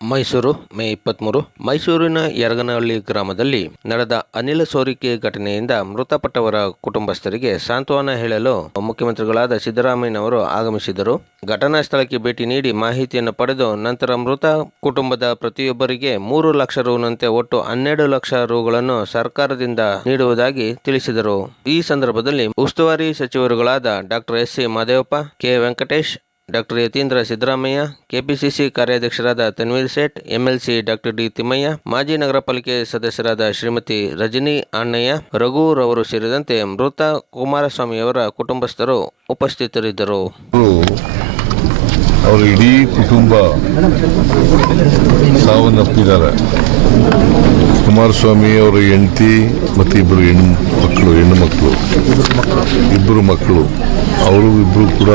ಮೈಸೂರು, ಮೇ ಇಪ್ಪತ್ತ್ಮೂರು ಮೈಸೂರಿನ ಯರಗನಹಳ್ಳಿ ಗ್ರಾಮದಲ್ಲಿ ನಡೆದ ಅನಿಲ ಸೋರಿಕೆ ಘಟನೆಯಿಂದ ಮೃತಪಟ್ಟವರ ಕುಟುಂಬಸ್ಥರಿಗೆ ಸಾಂತ್ವನ ಹೇಳಲು ಮುಖ್ಯಮಂತ್ರಿಗಳಾದ ಸಿದ್ದರಾಮಯ್ಯನವರು ಆಗಮಿಸಿದರು ಘಟನಾ ಸ್ಥಳಕ್ಕೆ ಭೇಟಿ ನೀಡಿ ಮಾಹಿತಿಯನ್ನು ಪಡೆದು ನಂತರ ಮೃತ ಕುಟುಂಬದ ಪ್ರತಿಯೊಬ್ಬರಿಗೆ ಮೂರು ಲಕ್ಷ ರೂನಂತೆ ಒಟ್ಟು ಹನ್ನೆರಡು ಲಕ್ಷ ರೂಗಳನ್ನು ಸರ್ಕಾರದಿಂದ ನೀಡುವುದಾಗಿ ತಿಳಿಸಿದರು. ಈ ಸಂದರ್ಭದಲ್ಲಿ ಉಸ್ತುವಾರಿ ಸಚಿವರುಗಳಾದ doctor S C Mahadevappa, K Venkatesh doctor Yathindra Siddaramaiah, KPCC ಕಾರ್ಯಾಧ್ಯಕ್ಷರಾದ Tanveer Sait, MLC doctor D Thimmaiah, ಮಾಜಿ ನಗರ ಪಾಲಿಕೆ ಸದಸ್ಯರಾದ ಶ್ರೀಮತಿ ರಜನಿ ಅಣ್ಣಯ್ಯ, ರಘು ರವರು ಸೇರಿದಂತೆ ಮೃತ ಕುಮಾರಸ್ವಾಮಿಯವರ ಕುಟುಂಬಸ್ಥರು ಉಪಸ್ಥಿತರಿದ್ದರು. ಅವರು ಇಡೀ ಕುಟುಂಬ ಸಾವನ್ನಪ್ಪಿದ್ದಾರೆ. ಕುಮಾರಸ್ವಾಮಿ ಅವರ ಹೆಂಡತಿ ಮತ್ತು ಇಬ್ಬರು ಹೆಣ್ಣು ಮಕ್ಕಳು ಹೆಣ್ಣು ಮಕ್ಕಳು, ಇಬ್ಬರು ಮಕ್ಕಳು, ಅವರು ಇಬ್ಬರು ಕೂಡ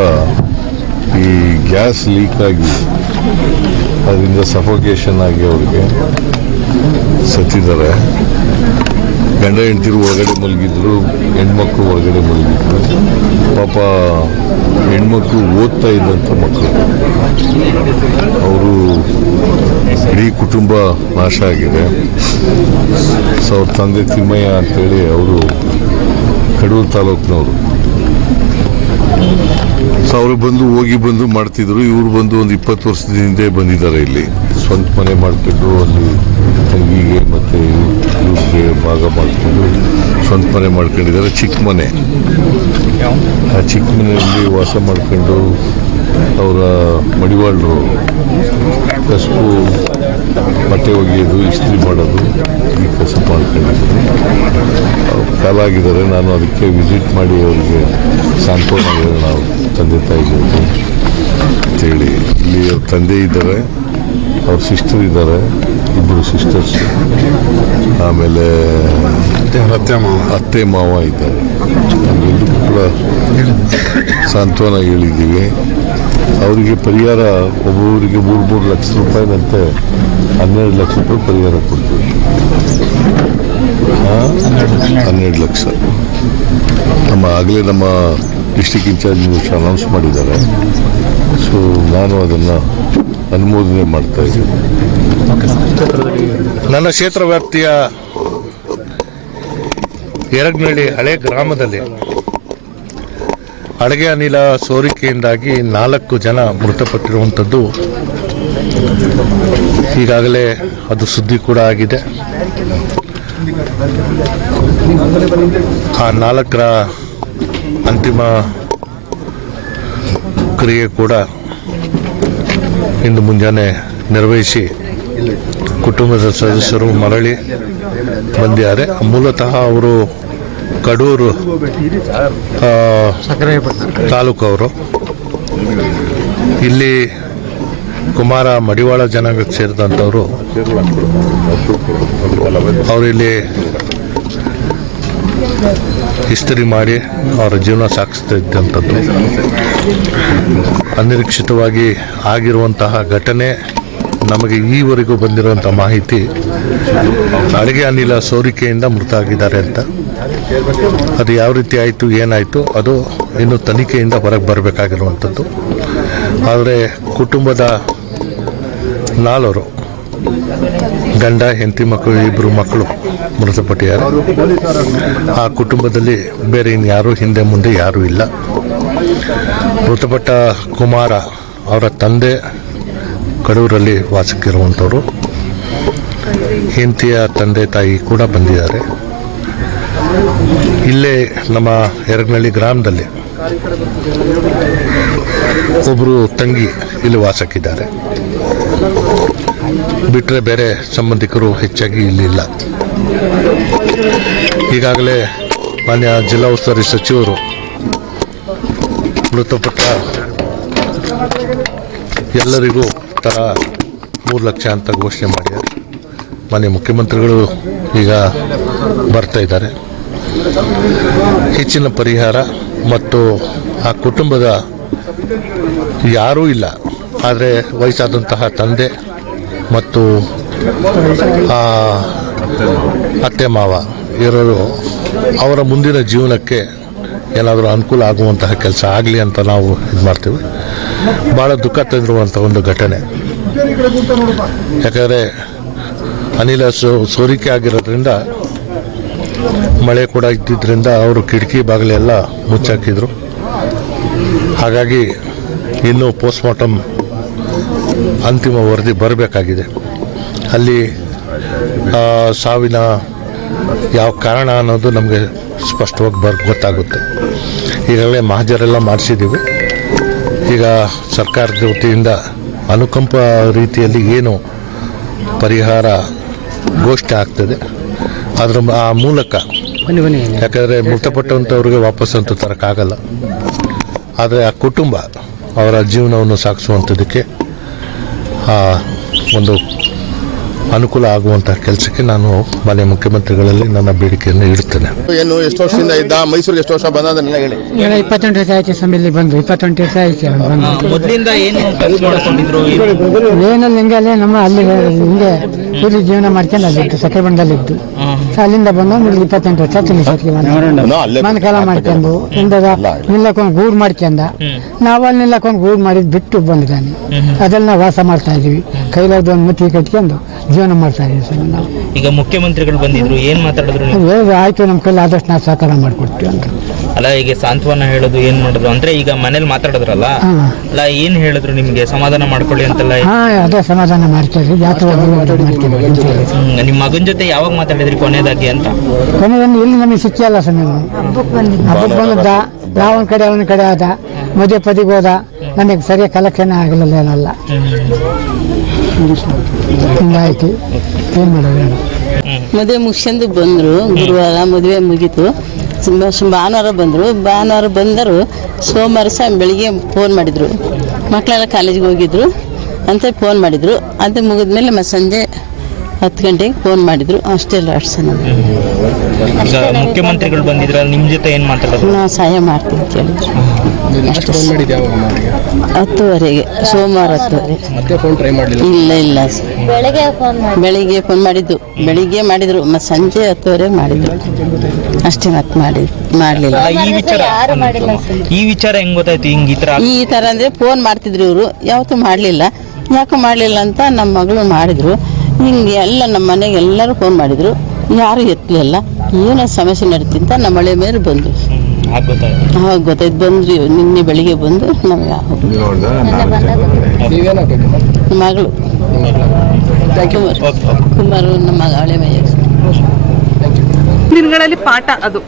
ಈ ಗ್ಯಾಸ್ ಲೀಕ್ ಆಗಿ ಅದರಿಂದ ಸಫೋಕೇಶನ್ ಆಗಿ ಅವ್ರಿಗೆ ಸತ್ತಿದ್ದಾರೆ. ಗಂಡ ಹೆಂಡ್ತಿರು ಒಳಗಡೆ ಮಲಗಿದ್ರು, ಹೆಣ್ಮಕ್ಳು ಒಳಗಡೆ ಮಲಗಿದ್ರು. ಪಾಪ ಹೆಣ್ಮಕ್ಳು ಓದ್ತಾ ಇದ್ದಂಥ ಮಕ್ಕಳು. ಅವರು ಇಡೀ ಕುಟುಂಬ ನಾಶ ಆಗಿದೆ. ಸೊ ಅವ್ರ ತಂದೆ ತಿಮ್ಮಯ್ಯ ಅಂತೇಳಿ ಅವರು ಕಡೂರು ತಾಲೂಕಿನವರು. ಅವರು ಬಂದು ಹೋಗಿ ಬಂದು ಮಾಡ್ತಿದ್ರು. ಇವರು ಬಂದು ಒಂದು ಇಪ್ಪತ್ತು ವರ್ಷದ ಹಿಂದೆ ಬಂದಿದ್ದಾರೆ ಇಲ್ಲಿ. ಸ್ವಂತ ಮನೆ ಮಾಡ್ಕೊಂಡು ಅಲ್ಲಿ ತಂಗಿಗೆ ಮತ್ತು ಇವ್ರಿಗೆ ಭಾಗ ಮಾಡಿಕೊಂಡು ಸ್ವಂತ ಮನೆ ಮಾಡ್ಕೊಂಡಿದ್ದಾರೆ, ಚಿಕ್ಕ ಮನೆ. ಆ ಚಿಕ್ಕ ಮನೆಯಲ್ಲಿ ವಾಸ ಮಾಡ್ಕೊಂಡು ಅವರ ಮಡಿವಾಳರು ಕಸಬು ಬಟ್ಟೆ ಒಗೆಯೋದು, ಇಸ್ತ್ರಿ ಮಾಡೋದು ಈ ಕಸಬು ಮಾಡ್ಕೊಂಡಿದ್ರು. ಅವ್ರು ಕಾಲ ಆಗಿದ್ದಾರೆ ನಾನು ಅದಕ್ಕೆ ವಿಸಿಟ್ ಮಾಡಿ ಅವರಿಗೆ ಸಾಂತ್ವನ ನಾವು ತಂದೆ ತಾಯಿಗಳಿಗೆ ಅಂತೇಳಿ ಇಲ್ಲಿ ಅವ್ರ ತಂದೆ ಇದ್ದಾರೆ ಅವ್ರ ಸಿಸ್ಟರ್ ಇದ್ದಾರೆ ಇಬ್ಬರು ಸಿಸ್ಟರ್ಸ್ ಆಮೇಲೆ ಅತ್ತೆ ಮಾವ. ಅತ್ತೆ ಮಾವ ಇದ್ದಾರೆ. ನಮಗೆಲ್ಲರಿಗೂ ಕೂಡ ಸಾಂತ್ವನ ಹೇಳಿದ್ದೀವಿ. ಅವರಿಗೆ ಪರಿಹಾರ ಒಬ್ಬೊಬ್ಬರಿಗೆ ಮೂರು ಮೂರು ಲಕ್ಷ ರೂಪಾಯಿನಂತೆ ಹನ್ನೆರಡು ಲಕ್ಷ ರೂಪಾಯಿ ಪರಿಹಾರ ಕೊಡ್ತೀವಿ? ಹನ್ನೆರಡು ಲಕ್ಷ. ನಮ್ಮ ಆಗಲೇ ನಮ್ಮ ಡಿಸ್ಟಿಕ್ ಇನ್ಚಾರ್ಜ್ ಮಿನಿಸ್ಟರ್ ಅನೌನ್ಸ್ ಮಾಡಿದ್ದಾರೆ. ಸೊ ನಾನು ಅದನ್ನು ಅನುಮೋದನೆ ಮಾಡ್ತಾ ಇದ್ದೀನಿ. ನನ್ನ ಕ್ಷೇತ್ರ ವ್ಯಾಪ್ತಿಯ ಎರಗ್ನಳ್ಳಿ ಹಳೆ ಗ್ರಾಮದಲ್ಲಿ ಅಡುಗೆ ಅನಿಲ ಸೋರಿಕೆಯಿಂದಾಗಿ ನಾಲ್ಕು ಜನ ಮೃತಪಟ್ಟಿರುವಂಥದ್ದು ಈಗಾಗಲೇ ಅದು ಸುದ್ದಿ ಕೂಡ ಆಗಿದೆ. ಆ ನಾಲ್ಕರ ಅಂತಿಮ ಕ್ರಿಯೆ ಕೂಡ ಇಂದು ಮುಂಜಾನೆ ನಿರ್ವಹಿಸಿ ಕುಟುಂಬದ ಸದಸ್ಯರು ಮರಳಿ ಬಂದಿದ್ದಾರೆ. ಮೂಲತಃ ಅವರು ಕಡೂರು ತಾಲೂಕು ಅವರು ಇಲ್ಲಿ ಕುಮಾರ ಮಡಿವಾಳ ಜನಾಂಗಕ್ಕೆ ಸೇರಿದಂಥವರು ಅವರು ಇಲ್ಲಿ ಇಸ್ತ್ರಿ ಮಾಡಿ ಅವರ ಜೀವನ ಸಾಗಿಸ್ತಾ ಇದ್ದಂಥದ್ದು. ಅನಿರೀಕ್ಷಿತವಾಗಿ ಆಗಿರುವಂತಹ ಘಟನೆ, ನಮಗೆ ಈವರೆಗೂ ಬಂದಿರುವಂಥ ಮಾಹಿತಿ, ಅಡುಗೆ ಅನಿಲ ಸೋರಿಕೆಯಿಂದ ಮೃತ ಆಗಿದ್ದಾರೆ ಅಂತ. ಅದು ಯಾವ ರೀತಿ ಆಯಿತು, ಏನಾಯಿತು, ಅದು ಇನ್ನು ತನಿಖೆಯಿಂದ ಹೊರಗೆ ಬರಬೇಕಾಗಿರುವಂಥದ್ದು. ಆದರೆ ಕುಟುಂಬದ ನಾಲ್ವರು ಗಂಡ, ಹೆಂಡತಿ ಮಕ್ಕಳು ಇಬ್ಬರು ಮಕ್ಕಳು ಮೃತಪಟ್ಟಿದ್ದಾರೆ. ಆ ಕುಟುಂಬದಲ್ಲಿ ಬೇರೆ ಇನ್ಯಾರೂ ಹಿಂದೆ ಮುಂದೆ ಯಾರೂ ಇಲ್ಲ. ಮೃತಪಟ್ಟ ಕುಮಾರ ಅವರ ತಂದೆ ಕಡೂರಲ್ಲಿ ವಾಸಕ್ಕಿರುವಂಥವ್ರು. ಹೆಂಡತಿಯ ತಂದೆ ತಾಯಿ ಕೂಡ ಬಂದಿದ್ದಾರೆ. ಇಲ್ಲೇ ನಮ್ಮ ಎರಗನಹಳ್ಳಿ ಗ್ರಾಮದಲ್ಲಿ ಒಬ್ಬರು ತಂಗಿ ಇಲ್ಲಿ ವಾಸಕ್ಕಿದ್ದಾರೆ. ಬಿಟ್ಟರೆ ಬೇರೆ ಸಂಬಂಧಿಕರು ಹೆಚ್ಚಾಗಿ ಇಲ್ಲಿಲ್ಲ. ಈಗಾಗಲೇ ಮಾನ್ಯ ಜಿಲ್ಲಾ ಉಸ್ತುವಾರಿ ಸಚಿವರು ಮೃತಪಟ್ಟ ಎಲ್ಲರಿಗೂ ತರ ಮೂರು ಲಕ್ಷ ಅಂತ ಘೋಷಣೆ ಮಾಡಿದ್ದಾರೆ ಮಾನ್ಯ ಮುಖ್ಯಮಂತ್ರಿಗಳು ಈಗ ಬರ್ತಾ ಇದ್ದಾರೆ. ಹೆಚ್ಚಿನ ಪರಿಹಾರ ಮತ್ತು ಆ ಕುಟುಂಬದ ಯಾರೂ ಇಲ್ಲ. ಆದರೆ ವಯಸ್ಸಾದಂತಹ ತಂದೆ ಮತ್ತು ಅತ್ತೆ ಮಾವ ಇರೋರು ಅವರ ಮುಂದಿನ ಜೀವನಕ್ಕೆ ಏನಾದರೂ ಅನುಕೂಲ ಆಗುವಂತಹ ಕೆಲಸ ಆಗಲಿ ಅಂತ ನಾವು ಇದು ಮಾಡ್ತೀವಿ. ಭಾಳ ದುಃಖ ತಂದಿರುವಂಥ ಒಂದು ಘಟನೆ. ಯಾಕಂದರೆ ಅನಿಲ ಸೋ, ಸೋರಿಕೆ ಆಗಿರೋದ್ರಿಂದ, ಮಳೆ ಕೂಡ ಇದ್ದಿದ್ದರಿಂದ ಅವರು ಕಿಟಕಿ ಬಾಗಿಲೆಲ್ಲ ಮುಚ್ಚಾಕಿದ್ರು. ಹಾಗಾಗಿ ಇನ್ನೂ ಪೋಸ್ಟ್ಮಾರ್ಟಮ್ ಅಂತಿಮ ವರದಿ ಬರಬೇಕಾಗಿದೆ. ಅಲ್ಲಿ ಸಾವಿನ ಯಾವ ಕಾರಣ ಅನ್ನೋದು ನಮಗೆ ಸ್ಪಷ್ಟವಾಗಿ ಬರ್ ಗೊತ್ತಾಗುತ್ತೆ. ಈಗಾಗಲೇ ಮಹಾಜರೆಲ್ಲ ಮಾಡಿಸಿದ್ದೀವಿ. ಈಗ ಸರ್ಕಾರದ ವತಿಯಿಂದ ಅನುಕಂಪ ರೀತಿಯಲ್ಲಿ ಏನು ಪರಿಹಾರ ಘೋಷಣೆ ಆಗ್ತದೆ. ಅದರ ಆ ಮೂಲಕ ಯಾಕಂದರೆ ಮೃತಪಟ್ಟಂಥವ್ರಿಗೆ ವಾಪಸ್ ಅಂತೂ ತರೋಕ್ಕಾಗಲ್ಲ ಆದರೆ ಆ ಕುಟುಂಬ ಅವರ ಜೀವನವನ್ನು ಸಾಗಿಸುವಂಥದ್ದಕ್ಕೆ ಒಂದು ಅನುಕೂಲ ಆಗುವಂತಹ ಕೆಲಸಕ್ಕೆ ನಾನು ಮಾನ್ಯ ಮುಖ್ಯಮಂತ್ರಿಗಳಲ್ಲಿ ನನ್ನ ಬೇಡಿಕೆಯನ್ನು ಇಡುತ್ತೇನೆ. ಏನು ಎಷ್ಟು ವರ್ಷದಿಂದ ಇದ್ದ? ಮೈಸೂರಿಗೆ ಎಷ್ಟು ವರ್ಷ ಬಂದ ಹೇಳಿ. ಈಗ ಇಪ್ಪತ್ತೆಂಟು ವರ್ಷ ಆಯ್ತು ಸಮಿಲಿ ಬಂದು ಇಪ್ಪತ್ತೆಂಟು ವರ್ಷ ಆಯ್ತು ಬಂದು. ಮೊದಲಿಂದ ಏನು ಕೆಲಸ ಮಾಡ್ಕೊಂಡಿದ್ರು ಏನಲ್ಲಿ ಹಿಂಗೆ ಅಲ್ಲೇ ನಮ್ಮ ಅಲ್ಲಿ ಹಿಂಗೆ ಕೂಲಿ ಜೀವನ ಮಾಡ್ಕೊಂಡು ಅಲ್ಲಿತ್ತು ಸಕ್ಕರೆ ಬಂಡಲ್ಲಿದ್ದು ಸೊ ಅಲ್ಲಿಂದ ಬಂದು ಇಲ್ಲಿ ಇಪ್ಪತ್ತೆಂಟು ವರ್ಷ ತಿಳಿಸೋಕೆ ಮನ ಕಾಲ ಮಾಡ್ಕೊಂಡು ಹಿಂದದ ನಿಲ್ಲಕ್ಕೊಂದು ಗೂಡು ಮಾಡ್ಕೊಂಡ. ನಾವು ಅಲ್ಲಿ ನಿಲ್ಲಕ್ಕೊಂದು ಗೂಡು ಮಾಡಿದ್ ಬಿಟ್ಟು ಬಂದಿದ್ದಾನೆ. ಅದೆಲ್ಲ ನಾವು ವಾಸ ಮಾಡ್ತಾ ಇದೀವಿ. ಕೈಲಾದ ಒಂದು ಮುತ್ತಿ ಕಟ್ಕೊಂಡು ಜೀವನ ಮಾಡ್ತಾ ಇದ್ದೀವಿ ಸರ್ ನಾವು. ಈಗ ಮುಖ್ಯಮಂತ್ರಿಗಳು ಬಂದಿದ್ರು ಏನ್ ಮಾತಾಡಿದ್ರು ನೀವು? ಆಯ್ತು ನಮ್ಮ ಕೈಲಿ ಆದಷ್ಟು ನಾವು ಸಹಕಾರ ಮಾಡಿಕೊಡ್ತೀವಿ ಅಂತ. ಅಲ್ಲ ಈಗ ಸಾಂತ್ವನ ಹೇಳೋದು ಏನ್ ಮಾಡಿದ್ರು? ಅಂದ್ರೆ ಈಗ ಮನೇಲಿ ಮಾತಾಡಿದ್ರಲ್ಲ? ಹಾ. ಅಲ್ಲ ಏನ್ ಹೇಳಿದ್ರು ನಿಮ್ಗೆ? ಸಮಾಧಾನ ಮಾಡ್ಕೊಳ್ಳಿ ಅಂತೆಲ್ಲ ಹಾಂ ಅದೇ ಸಮಾಧಾನ ಮಾಡ್ತೀವಿ ಯಾತ್ರೆ ಮಾಡ್ತೀವಿ ಅಂತ ಹೇಳಿ. ಹ್ಮ್, ನಿಮ್ ಮಗನ್ ಜೊತೆ ಯಾವಾಗ ಮಾತಾಡಿದ್ರಿ ಕೊನೆಯದಾಗಿ ಅಂತ? ಕೊನೆಯಲ್ಲಿ ಇಲ್ಲಿ ನಮಗೆ ಸಿಕ್ಕಿಲ್ಲ ನೀವು? ಹಬ್ಬಕ್ಕೆ ಬಂದದ್ದ? ಯಾವೊಂದ್ ಕಡೆ ಅವನ ಕಡೆ ಆದ? ಮದುವೆ ಪದಿಗೆ ಹೋದ? ನನಗೆ ಸರಿಯಾಗಿ ಕಲೆಕ್ಷನ್ ಆಗಲಿಲ್ಲ ಏನಲ್ಲ. ಹಿಂಗಾಯ್ತು ಏನು ಮಾಡೋದು? ಮದುವೆ ಮುಗಿಸ್ಕೊಂಡು ಬಂದರು, ಗುರುವಾರ ಮದುವೆ ಮುಗೀತು. ಭಾನುವಾರ ಬಂದರು. ಭಾನುವಾರ ಬಂದರು, ಸೋಮವಾರ ಸಹ ಬೆಳಿಗ್ಗೆ ಫೋನ್ ಮಾಡಿದರು. ಮಕ್ಕಳೆಲ್ಲ ಕಾಲೇಜಿಗೆ ಹೋಗಿದ್ರು. ಅಂತ ಫೋನ್ ಮಾಡಿದರು. ಅದು ಮುಗಿದ್ಮೇಲೆ ಮತ್ತೆ ಸಂಜೆ ಹತ್ತು ಗಂಟೆಗೆ ಫೋನ್ ಮಾಡಿದ್ರು ಅಷ್ಟೆಲ್ಲ ನಮಗೆ ಈಗ ಮುಖ್ಯಮಂತ್ರಿಗಳು ಬಂದಿದ್ರ ನಿಮ್ಮ ಜೊತೆ ಏನು ಮಾತಾಡೋದು? ನಾವು ಸಹಾಯ ಮಾಡ್ತೀವಿ ಅಂತ ಹೇಳಿದ್ರು. ಹತ್ತುವರೆಗೆ ಸೋಮವಾರ ಹತ್ತುವರೆ. ಇಲ್ಲ ಇಲ್ಲ. ಬೆಳಿಗ್ಗೆ ಫೋನ್ ಮಾಡಿದ್ದು. ಬೆಳಿಗ್ಗೆ ಮಾಡಿದ್ರು. ಮತ್ತೆ ಸಂಜೆ ಹತ್ತುವರೆ ಮಾಡಿದ್ರು. ಅಷ್ಟೇ ಮತ್ತೆ ಮಾಡಿ ಮಾಡಲಿಲ್ಲ. ಈ ವಿಚಾರ ಈ ವಿಚಾರ ಹೆಂಗ್ ಗೊತ್ತಾಯ್ತು? ಹಿಂಗ್ ಈ ತರ ಈ ಥರ ಅಂದರೆ ಫೋನ್ ಮಾಡ್ತಿದ್ರು ಇವರು. ಯಾವತ್ತೂ ಮಾಡಲಿಲ್ಲ. ಯಾಕೋ ಮಾಡಲಿಲ್ಲ ಅಂತ ನಮ್ಮ ಮಗಳು ಮಾಡಿದ್ರು. ಹಿಂಗೆ ಎಲ್ಲ ನಮ್ಮ ಮನೆಗೆ ಎಲ್ಲರೂ ಫೋನ್ ಮಾಡಿದ್ರು. ಯಾರು ಎತ್ತಲಿಲ್ಲ ಏನೋ ಸಮಸ್ಯೆ ನಡೀತಿಂತ ನಮ್ಮ ಮಳೆ ಮೇಲೆ ಬಂದರು. ಹಾಗೆ ಗೊತ್ತಾಯ್ತು, ಬಂದ್ರಿ ನಿನ್ನೆ ಬೆಳಿಗ್ಗೆ ಬಂದು ನಮಗೆ ಮಗಳು. ಕುಮಾರ್ ನಮ್ಮ ಹಳೆ ಮೈಯ ದಿನಗಳಲ್ಲಿ ಪಾಠ ಅದು.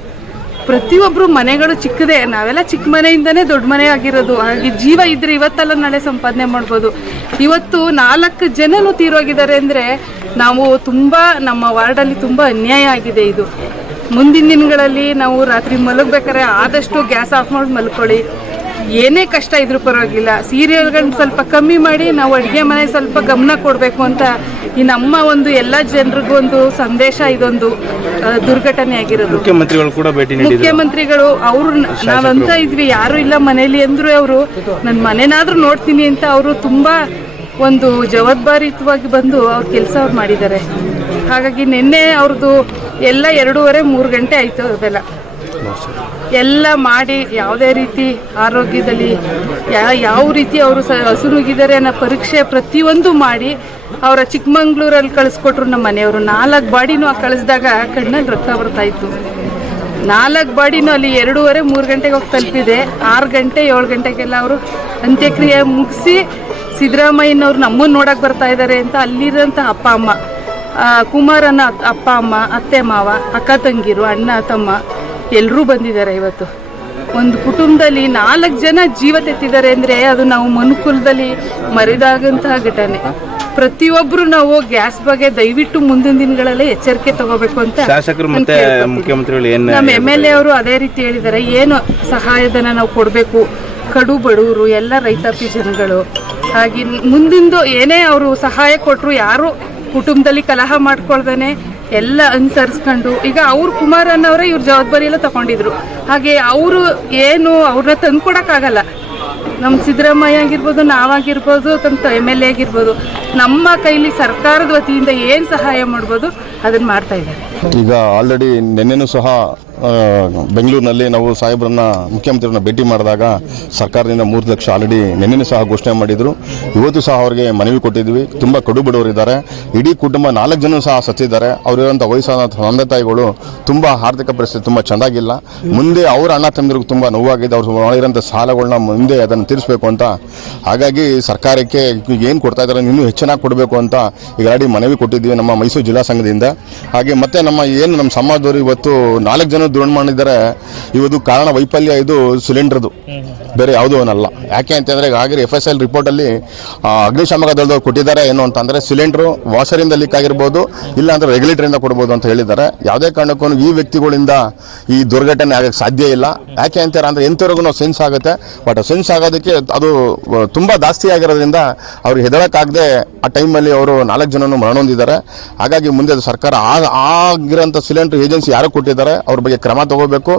ಪ್ರತಿಯೊಬ್ರು ಮನೆಗಳು ಚಿಕ್ಕದೇ, ನಾವೆಲ್ಲ ಚಿಕ್ಕ ಮನೆಯಿಂದನೇ ದೊಡ್ಡ ಮನೆ ಆಗಿರೋದು. ಹಾಗೆ ಜೀವ ಇದ್ರೆ ಇವತ್ತೆಲ್ಲ ನಾಳೆ ಸಂಪಾದನೆ ಮಾಡ್ಬೋದು. ಇವತ್ತು ನಾಲ್ಕು ಜನನು ತೀರೋಗಿದ್ದಾರೆ ಅಂದ್ರೆ ನಾವು ತುಂಬಾ, ನಮ್ಮ ವಾರ್ಡಲ್ಲಿ ತುಂಬಾ ಅನ್ಯಾಯ ಆಗಿದೆ ಇದು. ಮುಂದಿನ ದಿನಗಳಲ್ಲಿ ನಾವು ರಾತ್ರಿ ಮಲಗಬೇಕಾದ್ರೆ ಆದಷ್ಟು ಗ್ಯಾಸ್ ಆಫ್ ಮಾಡಿ ಮಲ್ಕೊಳ್ಳಿ. ಏನೇ ಕಷ್ಟ ಇದ್ರೂ ಪರವಾಗಿಲ್ಲ. ಸೀರಿಯಲ್ಗಳನ್ನ ಸ್ವಲ್ಪ ಕಮ್ಮಿ ಮಾಡಿ, ನಾವು ಅಡುಗೆ ಮನೆ ಸ್ವಲ್ಪ ಗಮನ ಕೊಡಬೇಕು ಅಂತ ಈ ನಮ್ಮ ಒಂದು ಎಲ್ಲ ಜನರಿಗೂ ಒಂದು ಸಂದೇಶ ಇದೊಂದು ದುರ್ಘಟನೆ ಆಗಿರೋದು. ಮುಖ್ಯಮಂತ್ರಿಗಳು ಕೂಡ ಭೇಟಿ ಮುಖ್ಯಮಂತ್ರಿಗಳು ಅವರು ನಾವಂತ ಇದ್ವಿ ಯಾರು ಇಲ್ಲ ಮನೇಲಿ ಅಂದ್ರು ಅವರು ನನ್ನ ಮನೇನಾದ್ರೂ ನೋಡ್ತೀನಿ ಅಂತ ಅವರು ತುಂಬಾ ಒಂದು ಜವಾಬ್ದಾರಿಯುತವಾಗಿ ಬಂದು ಅವ್ರ ಕೆಲಸ ಅವ್ರು ಮಾಡಿದ್ದಾರೆ. ಹಾಗಾಗಿ ನಿನ್ನೆ ಅವ್ರದ್ದು ಎಲ್ಲ ಎರಡೂವರೆ ಮೂರು ಗಂಟೆ ಆಯ್ತು ಅದೆಲ್ಲ ಎಲ್ಲ ಮಾಡಿ ಯಾವುದೇ ರೀತಿ ಆರೋಗ್ಯದಲ್ಲಿ ಯಾವ ರೀತಿ ಅವರು ಹಸುರುಗಿದ್ದಾರೆ ಅನ್ನೋ ಪರೀಕ್ಷೆ ಪ್ರತಿಯೊಂದು ಮಾಡಿ ಅವರ ಚಿಕ್ಕಮಂಗ್ಳೂರಲ್ಲಿ ಕಳಿಸ್ಕೊಟ್ರು ನಮ್ಮ ಮನೆಯವರು. ನಾಲ್ಕು ಬಾಡಿನೂ ಕಳಿಸಿದಾಗ ಕಣ್ಣಲ್ಲಿ ರಕ್ತ ಬರ್ತಾ ಇತ್ತು. ನಾಲ್ಕು ಬಾಡಿನೂ ಅಲ್ಲಿ ಎರಡೂವರೆ, ಮೂರು ಗಂಟೆಗೆ ಹೋಗಿ ತಲುಪಿದೆ. ಆರು ಗಂಟೆ, ಏಳು ಗಂಟೆಗೆಲ್ಲ ಅವರು ಅಂತ್ಯಕ್ರಿಯೆ ಮುಗಿಸಿ ಸಿದ್ದರಾಮಯ್ಯನವ್ರು ನಮ್ಮನ್ನು ನೋಡಕ್ಕೆ ಬರ್ತಾ ಇದ್ದಾರೆ ಅಂತ ಅಲ್ಲಿರೋಂಥ ಅಪ್ಪ, ಅಮ್ಮ ಕುಮಾರನ ಅಪ್ಪ, ಅಮ್ಮ, ಅತ್ತೆ, ಮಾವ, ಅಕ್ಕ, ತಂಗಿರು, ಅಣ್ಣ, ತಮ್ಮ ಎಲ್ಲರೂ ಬಂದಿದ್ದಾರೆ ಇವತ್ತು. ಒಂದು ಕುಟುಂಬದಲ್ಲಿ ನಾಲ್ಕು ಜನ ಜೀವ ತೆತ್ತಿದ್ದಾರೆ ಅಂದರೆ ಅದು ನಾವು ಮನುಕುಲದಲ್ಲಿ ಮರೆದಾಗಂತಹ ಘಟನೆ. ಪ್ರತಿಯೊಬ್ಬರು ನಾವು ಗ್ಯಾಸ್ ಬಗ್ಗೆ ದಯವಿಟ್ಟು ಮುಂದಿನ ದಿನಗಳಲ್ಲಿ ಎಚ್ಚರಿಕೆ ತಗೋಬೇಕು ಅಂತ ಶಾಸಕರು ಮತ್ತೆ ಮುಖ್ಯಮಂತ್ರಿಗಳು ನಮ್ಮ ಎಂ ಎಲ್ ಎ ಅವರು ಅದೇ ರೀತಿ ಹೇಳಿದ್ದಾರೆ ಏನು ಸಹಾಯಧನ ನಾವು ಕೊಡಬೇಕು. ಕಡು ಬಡವರು ಎಲ್ಲ ರೈತಾಪಿ ಜನಗಳು. ಹಾಗೆ ಮುಂದಿಂದು ಏನೇ ಅವರು ಸಹಾಯ ಕೊಟ್ಟರು ಯಾರು ಕುಟುಂಬದಲ್ಲಿ ಕಲಹ ಮಾಡ್ಕೊಳ್ದೇನೆ ಎಲ್ಲ ಅನುಸರಿಸ್ಕೊಂಡು, ಈಗ ಅವ್ರು ಕುಮಾರ್ ಅನ್ನೋರೇ ಇವ್ರ ಜವಾಬ್ದಾರಿ ಎಲ್ಲ ತಗೊಂಡಿದ್ರು. ಹಾಗೆ ಅವರು ಏನು ಅವ್ರನ್ನ ತಂದ್ಕೊಡಕ್ಕಾಗಲ್ಲ ನಮ್ಮ ಸಿದ್ದರಾಮಯ್ಯ ಆಗಿರ್ಬೋದು, ನಾವಾಗಿರ್ಬೋದು ತಮ್ಮ ಎಂ ಎಲ್ ಎ ಆಗಿರ್ಬೋದು, ನಮ್ಮ ಕೈಲಿ ಸರ್ಕಾರದ ವತಿಯಿಂದ ಏನು ಸಹಾಯ ಮಾಡ್ಬೋದು ಅದನ್ನು ಮಾಡ್ತಾ ಇದ್ದಾರೆ. ಈಗ ಆಲ್ರೆಡಿ ನಿನ್ನೆನೂ ಸಹ ಬೆಂಗಳೂರಿನಲ್ಲಿ ನಾವು ಸಾಹೇಬ್ರನ್ನ ಮುಖ್ಯಮಂತ್ರಿಯನ್ನ ಭೇಟಿ ಮಾಡಿದಾಗ ಸರ್ಕಾರದಿಂದ ಮೂರು ಲಕ್ಷ ಆಲ್ರೆಡಿ ನಿನ್ನೆ ಸಹ ಘೋಷಣೆ ಮಾಡಿದ್ರು. ಇವತ್ತು ಸಹ ಅವರಿಗೆ ಮನವಿ ಕೊಟ್ಟಿದ್ವಿ. ತುಂಬ ಕಡು ಬಡವರಿದ್ದಾರೆ ಇಡೀ ಕುಟುಂಬ ನಾಲ್ಕು ಜನ ಸಹ ಸತ್ತಿದ್ದಾರೆ. ಅವರಿರುವಂಥ ವಯಸ್ಸಾದ ತಂದೆ ತಾಯಿಗಳು ತುಂಬ ಆರ್ಥಿಕ ಪರಿಸ್ಥಿತಿ ತುಂಬ ಚೆನ್ನಾಗಿಲ್ಲ ಮುಂದೆ ಅವರ ಅಣ್ಣ ತಮ್ಮದಿರಿಗೆ ತುಂಬ ನೋವಾಗಿದೆ. ಅವರು ಮಾಡಿರೋಂಥ ಸಾಲಗಳನ್ನ ಮುಂದೆ ಅದನ್ನು ತೀರಿಸಬೇಕು ಅಂತ. ಹಾಗಾಗಿ ಸರ್ಕಾರಕ್ಕೆ ಏನು ಕೊಡ್ತಾ ಇದ್ದಾರೆ ಇನ್ನೂ ಹೆಚ್ಚಿನಾಗಿ ಕೊಡಬೇಕು ಅಂತ ಈಗ ಆಲ್ರೆಡಿ ಮನವಿ ಕೊಟ್ಟಿದ್ವಿ ನಮ್ಮ ಮೈಸೂರು ಜಿಲ್ಲಾ ಸಂಘದಿಂದ. ಹಾಗೆ ಮತ್ತೆ ನಮ್ಮ ಏನು ನಮ್ಮ ಸಮಾಜದವರು ಇವತ್ತು ನಾಲ್ಕು ಜನ ದುರ್ಣ ಮಾಡಿದ್ದಾರೆ, ಇವತ್ತು ಕಾರಣ ವೈಫಲ್ಯ ಇದು ಸಿಲಿಂಡರ್ದು. ಬೇರೆ ಯಾವುದೂ ಏನಲ್ಲ ಯಾಕೆ ಅಂತಂದರೆ ಆಗಿರೋ ಎಫ್ ಎಸ್ ಎಲ್ ರಿಪೋರ್ಟಲ್ಲಿ ಅಗ್ನಿಶಾಮಕ ದಳದವ್ರು ಕೊಟ್ಟಿದ್ದಾರೆ ಏನು ಅಂತಂದರೆ ಸಿಲಿಂಡ್ರು ವಾಷರಿಂದ ಲೀಕ್ ಆಗಿರ್ಬೋದು ಇಲ್ಲ ಅಂದರೆ ರೆಗ್ಯುಲೇಟರಿಂದ ಕೊಡ್ಬೋದು ಅಂತ ಹೇಳಿದ್ದಾರೆ. ಯಾವುದೇ ಕಾರಣಕ್ಕೂ ಈ ವ್ಯಕ್ತಿಗಳಿಂದ ಈ ದುರ್ಘಟನೆ ಆಗಕ್ಕೆ ಸಾಧ್ಯ ಇಲ್ಲ. ಯಾಕೆ ಅಂತಾರೆ ಅಂದರೆ ಎಂಥವ್ರಿಗೂ ಸೆನ್ಸ್ ಆಗುತ್ತೆ. ಬಟ್ ಸೆನ್ಸ್ ಆಗೋದಕ್ಕೆ ಅದು ತುಂಬ ಜಾಸ್ತಿ ಆಗಿರೋದ್ರಿಂದ ಅವ್ರಿಗೆ ಹೆದಳಕ್ಕಾಗದೆ ಆ ಟೈಮಲ್ಲಿ ಅವರು ನಾಲ್ಕು ಜನನು ಮರಣ ಹೊಂದಿದ್ದಾರೆ ಹಾಗಾಗಿ ಮುಂದೆ ಸರ್ಕಾರ ಆಗಿರೋಂಥ ಸಿಲಿಂಡರ್ ಏಜೆನ್ಸಿ ಯಾರು ಕೊಟ್ಟಿದ್ದಾರೆ, ಅವ್ರ ಬಗ್ಗೆ ಕ್ರಮ ತಗೋಬೇಕು.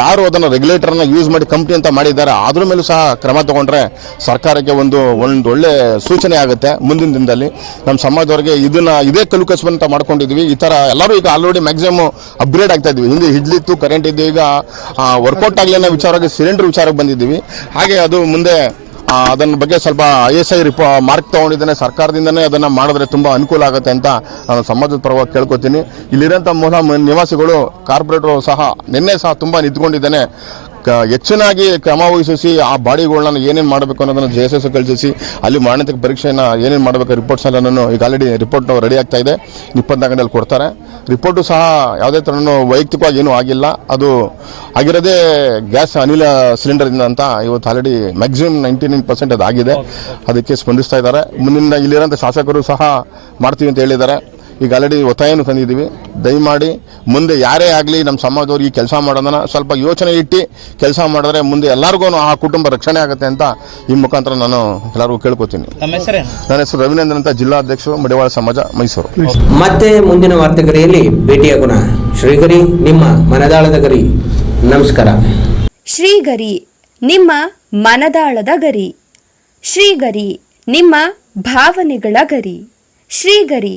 ಯಾರು ಅದನ್ನು ರೆಗ್ಯುಲೇಟರ್ನ ಯೂಸ್ ಮಾಡಿ ಕಂಪ್ನಿ ಅಂತ ಮಾಡಿದ್ದಾರೆ ಅದ್ರ ಮೇಲೂ ಸಹ ಕ್ರಮ ತಗೊಂಡ್ರೆ ಸರ್ಕಾರಕ್ಕೆ ಒಂದು ಒಂದು ಒಳ್ಳೆ ಸೂಚನೆ ಆಗುತ್ತೆ ಮುಂದಿನ ದಿನದಲ್ಲಿ. ನಮ್ಮ ಸಮಾಜದವ್ರಿಗೆ ಇದನ್ನ ಇದೇ ಕಲ್ಲು ಕಸಬು ಅಂತ ಮಾಡ್ಕೊಂಡಿದ್ವಿ. ಈ ಥರ ಎಲ್ಲರೂ ಈಗ ಆಲ್ರೆಡಿ ಮ್ಯಾಕ್ಸಿಮಮ್ ಅಪ್ಗ್ರೇಡ್ ಆಗ್ತಾ ಇದ್ವಿ. ಹಿಂದೆ ಹಿಡ್ಲಿತ್ತು ಕರೆಂಟ್ ಇದ್ದು, ಈಗ ವರ್ಕೌಟ್ ಆಗಲಿ ಅನ್ನೋ ವಿಚಾರವಾಗಿ ಸಿಲಿಂಡರ್ ವಿಚಾರಕ್ಕೆ ಬಂದಿದ್ದೀವಿ. ಹಾಗೆ ಅದು ಮುಂದೆ ಅದನ್ನ ಬಗ್ಗೆ ಸ್ವಲ್ಪ ಐ ಎಸ್ ಐ ರಿಪೋ ಮಾರ್ಕ್ ತಗೊಂಡಿದ್ದಾನೆ. ಸರ್ಕಾರದಿಂದನೇ ಅದನ್ನು ಮಾಡಿದ್ರೆ ತುಂಬ ಅನುಕೂಲ ಆಗುತ್ತೆ ಅಂತ ನಾನು ಸಮಾಜದ ಪರವಾಗಿ ಕೇಳ್ಕೊತೀನಿ. ಇಲ್ಲಿರೋಂಥ ಮೂಲ ನಿವಾಸಿಗಳು ಕಾರ್ಪೊರೇಟರು ಸಹ ನಿನ್ನೆ ಸಹ ತುಂಬ ನಿಂತ್ಕೊಂಡಿದ್ದೇನೆ. ಹೆಚ್ಚಿನಾಗಿ ಕ್ರಮ ವಹಿಸಿ ಆ ಬಾಡಿಗಳನ್ನ ಏನೇನು ಮಾಡಬೇಕು ಅನ್ನೋದನ್ನು ಜೆ ಎಸ್ ಎಸ್ ಕಳಿಸಿ ಅಲ್ಲಿ ಮಾನಸಿಕ ಪರೀಕ್ಷೆಯನ್ನು ಏನೇನು ಮಾಡಬೇಕು ರಿಪೋರ್ಟ್ಸ್ ನಾನು ಈಗ ಆಲ್ರೆಡಿ ರಿಪೋರ್ಟ್ ರೆಡಿ ಆಗ್ತಾ ಇದೆ. ಇಪ್ಪತ್ನಾಲ್ಕು ಗಂಟೆಯಲ್ಲಿ ಕೊಡ್ತಾರೆ. ರಿಪೋರ್ಟು ಸಹ ಯಾವುದೇ ಥರನೂ ವೈಯಕ್ತಿಕವಾಗಿ ಏನೂ ಆಗಿಲ್ಲ. ಅದು ಆಗಿರೋದೇ ಗ್ಯಾಸ್ ಅನಿಲ ಸಿಲಿಂಡರಿಂದ ಅಂತ ಇವತ್ತು already maximum ninety nine percent ಅದಾಗಿದೆ ಅದಕ್ಕೆ ಸ್ಪಂದಿಸ್ತಾ ಇದ್ದಾರೆ. ಮುಂದಿನ ಇಲ್ಲಿರೋಂಥ ಶಾಸಕರು ಸಹ ಮಾಡ್ತೀವಿ ಅಂತ ಹೇಳಿದ್ದಾರೆ. ಈಗ ಆಲ್ರೆಡಿ ಒತ್ತಾಯನೂ ತಂದಿದ್ದೀವಿ. ದಯಮಾಡಿ ಮುಂದೆ ಯಾರೇ ಆಗಲಿ ನಮ್ಮ ಸಮಾಜದವ್ರು ಈ ಕೆಲಸ ಮಾಡೋದನ್ನ ಸ್ವಲ್ಪ ಯೋಚನೆ ಇಟ್ಟು ಕೆಲಸ ಮಾಡಿದ್ರೆ ಮುಂದೆ ಎಲ್ಲರಿಗೂ ಆ ಕುಟುಂಬ ರಕ್ಷಣೆ ಆಗುತ್ತೆ ಅಂತ ಈ ಮುಖಾಂತರ ನಾನು ಎಲ್ಲರಿಗೂ ಕೇಳ್ಕೊತೀನಿ. ನನ್ನ ಹೆಸರು ರವೀಂದ್ರ ಅಂತ ಜಿಲ್ಲಾಧ್ಯಕ್ಷರು ಮಡಿವಾಳ ಸಮಾಜ ಮೈಸೂರು. ಮತ್ತೆ ಮುಂದಿನ ವಾರ್ತೆಗರಿಯಲ್ಲಿ ಭೇಟಿಯಾಗೋಣ ಶ್ರೀಗರಿ ನಿಮ್ಮ ಮನದಾಳದ ಗರಿ. ನಮಸ್ಕಾರ. ಶ್ರೀಗರಿ ನಿಮ್ಮ ಮನದಾಳದ ಗರಿ. ಶ್ರೀಗರಿ ನಿಮ್ಮ ಭಾವನೆಗಳ ಗರಿ. ಶ್ರೀಗರಿ